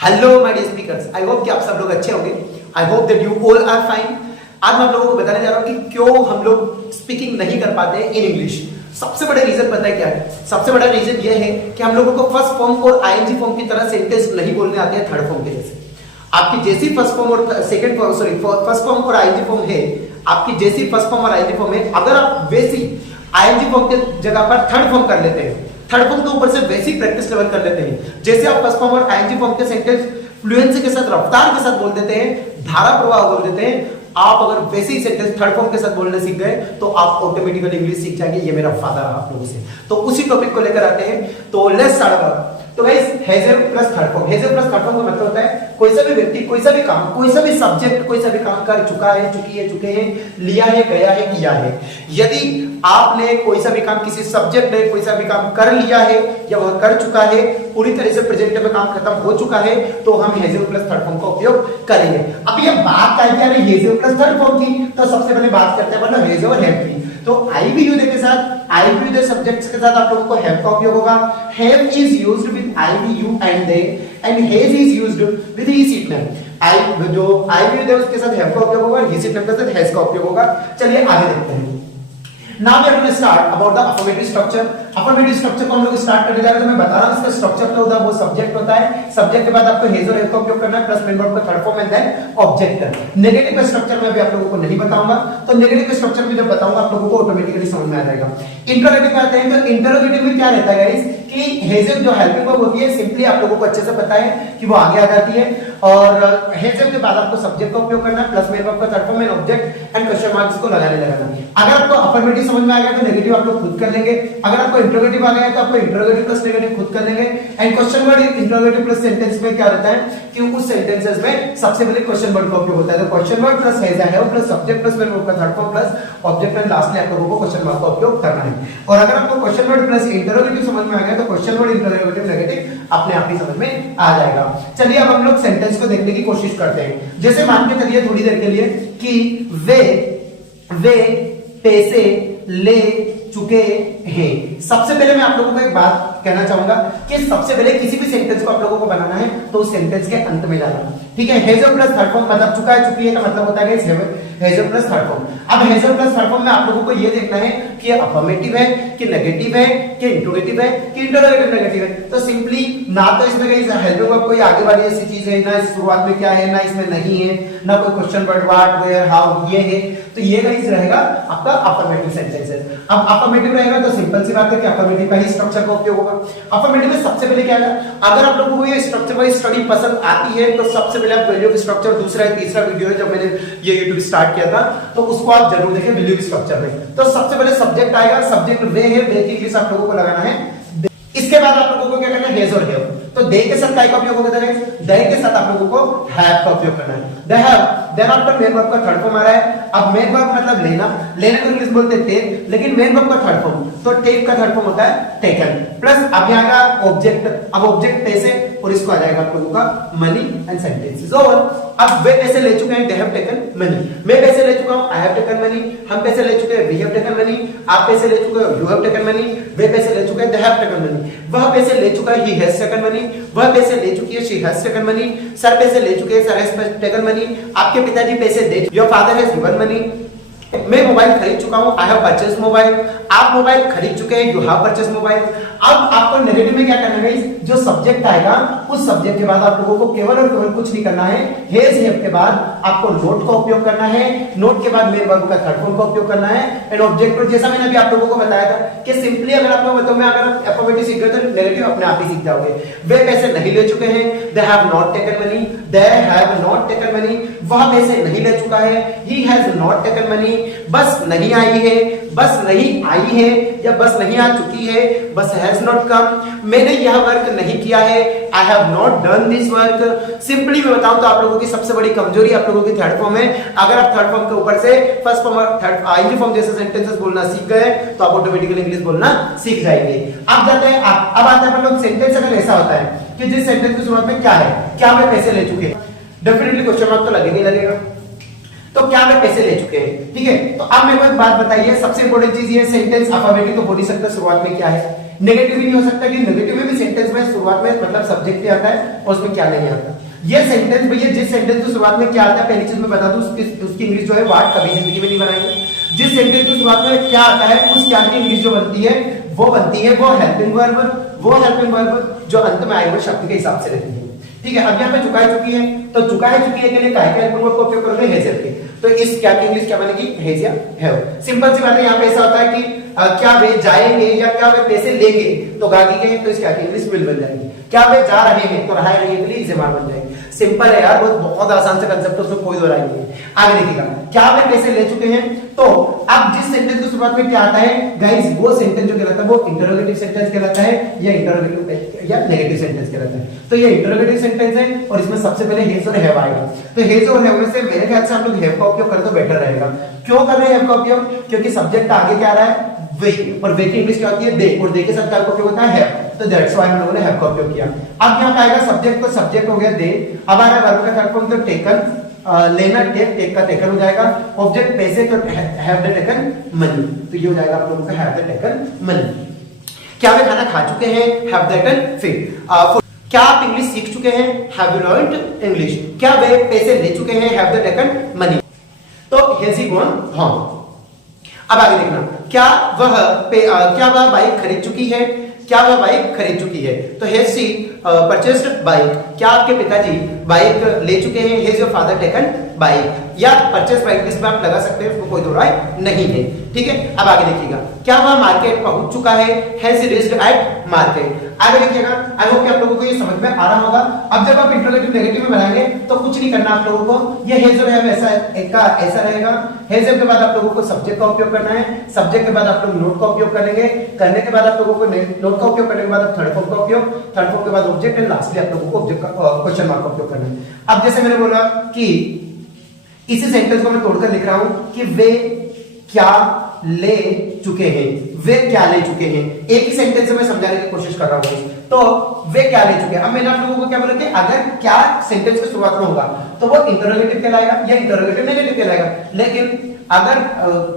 Hello my dear speakers, I hope कि आप सब लोग अच्छे होंगे। I hope that you all are fine. आज मैं आप लोगों को बताने जा रहा हूं कि क्यों हम लोग स्पीकिंग नहीं कर पाते हैं इन इंग्लिश। सबसे बड़ा रीजन पता है क्या है? सबसे बड़ा रीजन यह है कि हम लोगों को फर्स्ट फॉर्म और आईएनजी फॉर्म की तरह सेंटेंस नहीं बोलने आते हैं थर्ड फॉर्म के जैसे। आपकी जैसी फर्स्ट फॉर्म और सेकंड फॉर्म फर्स्ट फॉर्म और आईएनजी फॉर्म है, आपकी जैसी फर्स्ट फॉर्म और आईएनजी फॉर्म है, अगर आप वैसी आईएनजी फॉर्म की जगह पर थर्ड फॉर्म कर लेते हैं, थर्ड फॉर्म के ऊपर से वैसी प्रैक्टिस लेवल कर लेते हैं, जैसे आप फर्स्ट फॉर्म और आईएनजी फॉर्म के सेंटेंस फ्लुएंसी के साथ, रफ्तार के साथ बोल देते हैं, धारा प्रवाह बोल देते हैं, आप अगर वैसे ही सेंटेंस थर्ड फॉर्म के साथ बोलने सीख गए तो आप ऑटोमेटिकली इंग्लिश सीख जाएंगे। ये मेरा वादा रहा आप लोगों से। तो उसी टॉपिक को लेकर आते हैं। तो लेट्स स्टार्ट अबाउट। तो गाइस, हेजर प्लस थर्ड फॉर्म, हेजर प्लस थर्ड फॉर्म का मतलब होता है कोई सा भी व्यक्ति कोई सा भी काम, कोई सा भी सब्जेक्ट, कोई सा भी काम कर चुका है, चुकी है, चुके हैं, लिया है, गया है, किया है। यदि आपने कोई सा भी काम, किसी सब्जेक्ट ने कोई सा भी काम कर लिया है या वह कर चुका है, पूरी तरह से प्रेजेंट में काम खत्म हो चुका है, तो हम हेजर प्लस थर्ड फॉर्म का उपयोग करेंगे। अब ये बात क्या है हेजर प्लस थर्ड फॉर्म की, तो सबसे पहले बात करते हैं मतलब हेज और हैव की। तो आई वी यू के साथ, आई वी यू सब्जेक्ट्स के साथ आप लोगों को हैव का उपयोग होगा। Have is used with I we you and they, and has is used with he she it name. I जो आई वी यू उसके साथ हैव का उपयोग होगा, ही सीट नेम के साथ हैज का उपयोग होगा। चलिए आगे देखते हैं। Now we are going to start about the affirmative structure. Affirmative structure को हम लोग स्टार्ट करने जा रहे हैं। तो मैं बता रहा हूं इसका स्ट्रक्चर क्या होता है। वो सब्जेक्ट होता है, सब्जेक्ट के बाद आपको हेज और हैव का उपयोग करना है, प्लस मेन वर्ब का third form and then object. Negative का स्ट्रक्चर मैं अभी आप लोगों को नहीं बताऊंगा, तो नेगेटिव का स्ट्रक्चर में जब बताऊंगा आप लोगों को ऑटोमेटिकली समझ में आ जाएगा। इंटरोगेटिव में आते हैं। तो इंटरोगेटिव में क्या रहता है गाइस कि हेजर जो हेल्पिंग वर्ब होती है, सिंपली आप लोगों को अच्छे से पता है कि वो आगे आ जाती है, और हेजर के बाद आपको सब्जेक्ट का उपयोग करना है, प्लस मेन वर्ब का third form and object and question marks को लगाने लगाना। अगर आपको अफर्मेटिव समझ में आ गया तो नेगेटिव आप लोग खुद कर लेंगे। अगर आपको इंटरोगेटिव आ गया तो आपको इंटरोगेटिव प्लस नेगेटिव खुद कर लेंगे। And question word interrogative plus sentence में क्या रहता है कि उस सेंटेंसेस में सबसे पहले क्वेश्चन वर्ड का उपयोग होता है। तो question word plus has have plus subject plus main verb का third form plus object and lastly आप लोगों को क्वेश्चन मार्क का उपयोग करना है। और अगर आपको क्वेश्चन वर्ड प्लस इंटरोगेटिव समझ में आ गया तो क्वेश्चन वर्ड इंटरोगेटिव नेगेटिव अपने आप ही समझ में आ जाएगा। चलिए अब हम लोग सेंटेंस को देखने की कोशिश करते हैं। जैसे मान के चलिए थोड़ी देर के लिए कि वे पैसे ले चुके हैं। सबसे पहले मैं आप लोगों को एक बात कहना चाहूंगा कि सबसे पहले किसी भी सेंटेंस को आप लोगों को बनाना है तो उस सेंटेंस के अंत में जाना, ठीक है। हेजर प्लस थर्ड फॉर्म मतलब चुका है, चुकी है का मतलब होता है हेजर प्लस थर्ड फॉर्म। अब हेजर प्लस थर्ड फॉर्म में आप लोगों को यह देखना है कि अफर्मेटिव है कि नेगेटिव है कि इंटरोगेटिव है कि इंटरोगेटिव नेगेटिव है। तो सिंपली ना तो इसमें हेल्पिंग वर्ब कोई आगे वाली ऐसी चीज है, ना शुरुआत में क्या है, ना इसमें नहीं है, ना कोई question word what where how ये है। तो ये गाइस रहेगा आपका अफर्मेटिव सेंटेंस है। अब अफर्मेटिव रहेगा तो सिंपल सी बात है कि अफर्मेटिव का ही स्ट्रक्चर का उपयोग होगा। अफर्मेटिव में सबसे पहले क्या है, अगर आप लोगों को ये स्ट्रक्चर वाइज स्टडी पसंद आती है तो सबसे पहले आप वैल्यू ऑफ स्ट्रक्चर, दूसरा है तीसरा वीडियो है जब मैंने ये YouTube स्टार्ट किया था, तो उसको आप जरूर देखें वैल्यू ऑफ स्ट्रक्चर में। तो सबसे पहले सब्जेक्ट आएगा, सब्जेक्ट वे है, वे की इंग्लिश आप लोगों को लगाना है। इसके बाद आप लोगों को क्या करना है, हेज और हैव। तो दे के साथ काय का उपयोग होगा, दे के साथ आप लोगों को हैव का उपयोग करना है। They have, then after main verb का थर्ड फॉर्म आ रहा है। अब मेन वर्ब मतलब लेना, लेने को इंग्लिश बोलते हैं टेक, लेकिन मेन वर्ब का थर्ड फॉर्म, तो टेक का थर्ड फॉर्म होता है टेकन। प्लस अब यहाँ का ऑब्जेक्ट, अब ऑब्जेक्ट पैसे, और इसको आ जाएगा आप लोगों का मनी एंड सेंटेंसेस ओवर। अब वे पैसे ले चुके हैं, दे हैव टेकन मनी। मैं पैसे ले चुका हूं, आई हैव टेकन मनी। हम पैसे ले चुके हैं, वी हैव टेकन मनी। आप पैसे ले चुके हो, यू हैव टेकन मनी। वे पैसे ले चुके हैं, दे हैव टेकन मनी। वह पैसे ले चुका है, ही हैज टेकन मनी। वह पैसे ले चुकी है, she has taken money. Sir पैसे ले चुके हैं, सर हैज टेकन मनी। आपके पिताजी पैसे दे, your father has given money. मैं मोबाइल खरीद चुका हूं, आई हैव परचेज मोबाइल। आप मोबाइल खरीद चुके हैं, यू हैव परचेज मोबाइल। अब आपको नेगेटिव में क्या करना है, जो सब्जेक्ट आएगा उस सब्जेक्ट के बाद आप लोगों को केवल और केवल कुछ नहीं करना है, हेज हैव के बाद आपको नोट का उपयोग करना है, नोट के बाद मेन वर्ब का थर्ड फॉर्म का उपयोग करना है, एंड ऑब्जेक्ट पर जैसा मैंने अभी आप लोगों को बताया था कि सिंपली अगर आप लोग बताओ, अगर आप अफर्मेटिव सीख गए तो नेगेटिव अपने आप ही सीख जाओगे। वे पैसे नहीं ले चुके हैं, they have not taken money. They have not taken money, वह पैसे नहीं ले चुका है, he has not taken money. बस नहीं आई है, बस नहीं आई है, या बस नहीं आ चुकी है, बस हैज नॉट कम। मैंने यह वर्क नहीं किया है, I have not done this work. Simply मैं बताऊं तो आप लोगों की सबसे बड़ी कमजोरी आप लोगों की थर्ड फॉर्म है। अगर आप थर्ड फॉर्म के ऊपर से फर्स्ट फॉर्म और थर्ड आईएनजी फॉर्म जैसे सेंटेंसेस बोलना सीख गए तो आप ऑटोमेटिकली इंग्लिश बोलना सीख जाएंगे। अब जाते हैं, अब आता है मतलब सेंटेंस अगर ऐसा होता है कि जिस सेंटेंस की शुरुआत में क्या है, क्या वे पैसे ले चुके हैं, डेफिनेटली क्वेश्चन मार्क तो लगेगा ही लगेगा। तो क्या वे पैसे ले चुके हैं, ठीक है। तो अब मेरे को एक बात बताइए, सबसे इंपॉर्टेंट चीज ये सेंटेंस अफर्मेटिव तो बोल ही सकते, शुरुआत में क्या है, नेगेटिव भी नहीं हो सकता, कि नेगेटिव में भी सेंटेंस में शुरुआत में मतलब सब्जेक्ट क्या आता है और उसमें क्या नहीं आता। ये सेंटेंस भैया, जिस सेंटेंस की शुरुआत में क्या आता है, पहली चीज मैं बता दूं, उसकी इंग्लिश जो है वाट कभी जिंदगी में नहीं बनाएंगे। जिस सेंटेंस की शुरुआत में क्या आता है उस क्या की इंग्लिश जो बनती है वो हेल्पिंग वर्ब जो अंत में आए हुए शब्द के हिसाब से रहती है। ठीक है, अब यहाँ पे चुका चुकी है, तो चुका है चुकी है के लिए काहे का हेल्पिंग वर्ब का उपयोग करोगे, हैज के। तो इस क्या की इंग्लिश क्या बनेगी, हैज या हैव। सिंपल सी बात है, यहाँ पे ऐसा होता है कि क्या वे जाएंगे या क्या वे पैसे लेंगे, तो गागी के, तो इस क्या की इंग्लिश विल बन जाएगी। क्या वे जा रहे हैं, तो रहा रहे के लिए इसे मार बन जाएगी। सिंपल है यार, बहुत आसान से कंसेप्ट है, उसमें कोई दो राय नहीं है। आगे देखिएगा, क्या वे पैसे ले चुके हैं, तो अब जिस सेंटेंस की शुरुआत में क्या आता है गाइस, वो सेंटेंस जो कहलाता है वो इंटरोगेटिव सेंटेंस कहलाता है या इंटरोगेटिव या नेगेटिव सेंटेंस कहलाता है। तो ये इंटरोगेटिव सेंटेंस है और इसमें सबसे पहले हैज और हैव आएगा। तो हैज और हैव में से मेरे ख्याल से हम लोग हैव का उपयोग करें तो बेटर रहेगा। क्यों कर रहे हैं हैव का उपयोग, क्योंकि सब्जेक्ट आगे क्या आ रहा है, वे, और वे की इंग्लिश क्या होती है, दे, और दे के साथ क्या का उपयोग होता है, हैव। तो दैट्स व्हाई हम लोगों ने हैव का उपयोग किया। अब यहाँ पे आएगा सब्जेक्ट, तो सब्जेक्ट हो गया दे। अब आ रहा है वर्ब का थर्ड फॉर्म, तो टेकन, लेना, टेक का टेकन हो जाएगा। ऑब्जेक्ट पैसे, तो हैव द टेकन मनी, तो ये हो जाएगा आप लोगों का हैव द टेकन मनी। क्या वे खाना खा चुके हैं, हैव द टेकन फीड। क्या आप इंग्लिश सीख चुके हैं, हैव यू लर्नड इंग्लिश। क्या वे पैसे ले चुके हैं, हैव द टेकन मनी। तो हैज ही गॉन होम। अब आगे देखना, क्या वह बाइक खरीद चुकी है, क्या वह बाइक खरीद चुकी है, तो हैज शी परचेस्ड बाइक। क्या आपके पिताजी बाइक ले चुके हैं, has your father taken bike, या परचेस बाइक, इसमें आप लगा सकते हैं, उसको कोई दो राय नहीं है। ठीक है, अब आगे देखिएगा, क्या वह मार्केट पहुंच चुका है, हैज रीच्ड एट मार्केट। आगे देखिएगा, आई होप कि आप लोगों को ये समझ में आ रहा होगा। अब जब आप इंटरोगेटिव नेगेटिव में बनाएंगे तो कुछ नहीं करना आप लोगों को, ये हैज और हैव ऐसा रहेगा। हैज के बाद आप लोगों को सब्जेक्ट का उपयोग करना है, सब्जेक्ट के बाद आप लोग नोट का उपयोग करेंगे, करने के बाद आप लोगों को नोट का उपयोग करने के बाद आप थर्ड फॉर्म का उपयोग, थर्ड फॉर्म के बाद ऑब्जेक्ट, एंड लास्टली आप लोगों को ऑब्जेक्ट का क्वेश्चन मार्क का उपयोग करना है। अब जैसे मैंने बोला कि इसी सेंटेंस को मैं तोड़कर लिख रहा हूं कि वे क्या ले चुके हैं, वे क्या ले चुके हैं। एक ही सेंटेंस से मैं समझाने की कोशिश कर रहा हूं, तो वे क्या ले चुके हैं। अब मैंने आप लोगों को क्या बोला कि अगर क्या सेंटेंस की शुरुआत में होगा तो वो इंटरोगेटिव कहलाएगा या इंटरोगेटिव नेगेटिव कहलाएगा। लेकिन अगर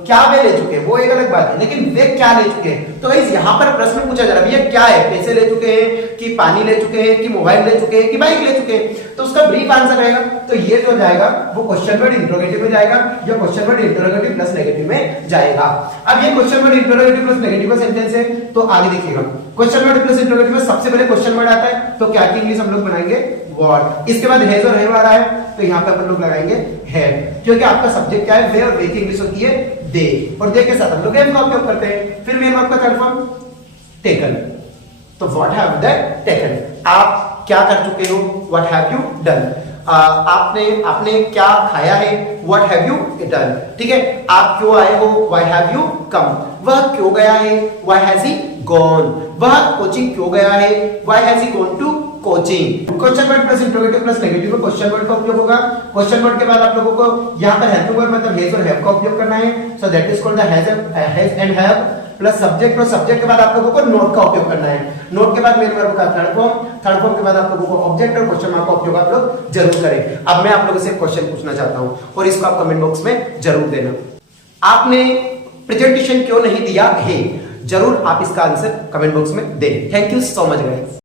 क्या वे ले चुके हैं वो एक अलग बात है, लेकिन वे क्या ले चुके हैं, तो गाइस यहां पर प्रश्न पूछा जा रहा है, भैया क्या है, पैसे ले चुके हैं कि पानी ले चुके हैं कि मोबाइल ले चुके हैं कि बाइक ले चुके हैं, तो उसका ब्रीफ आंसर रहेगा। तो ये जो जाएगा वो क्वेश्चन वर्ड इंटरोगेटिव में जाएगा या question word interrogative plus negative में जाएगा। अब ये question word interrogative plus negative का सेंटेंस है, तो आगे देखिएगा, क्वेश्चन वर्ड प्लस इंटरोगेटिव में सबसे पहले क्वेश्चन वर्ड आता है, तो क्या की इंग्लिश हम लोग बनाएंगे, व्हाट। इसके बाद हैज और हैव आ रहा है, तो यहां पे अपन लोग लगाएंगे हैव, क्योंकि आपका सब्जेक्ट क्या है, वे, और वे की इंग्लिश होती है दे, और दे के साथ हम लोग हैव का उपयोग करते हैं। फिर मेन वर्ब का थर्ड फॉर्म टेकन, तो व्हाट हैव द टेकन, आप क्या कर चुके हो, व्हाट हैव यू डन। आपने क्या खाया है, व्हाट हैव यू ईटन। ठीक है, आप क्यों आए हो, व्हाई हैव यू कम। वह क्यों गया है, व्हाई हैज ही गॉन। वह कोचिंग क्यों गया है, why has he gone to coaching. Question word plus interrogative plus negative में क्वेश्चन वर्ड का उपयोग होगा। क्वेश्चन वर्ड के बाद आप लोगों को यहाँ पर हेल्पिंग वर्ड मतलब हैज और हैव का उपयोग करना है, so that is called the has and have plus subject, और सब्जेक्ट के बाद आप लोगों को नोट का उपयोग करना है। नोट के बाद मेन वर्ब का थर्ड फॉर्म, थर्ड फॉर्म के बाद आप लोगों को ऑब्जेक्ट और क्वेश्चन मार्क का उपयोग आप लोग जरूर करें। अब मैं आप लोगों से एक क्वेश्चन पूछना चाहता हूं और इसको आप कमेंट बॉक्स में जरूर देना। आपने प्रेजेंटेशन क्यों नहीं दिया है, जरूर आप इसका आंसर कमेंट बॉक्स में दें। Thank you so much guys.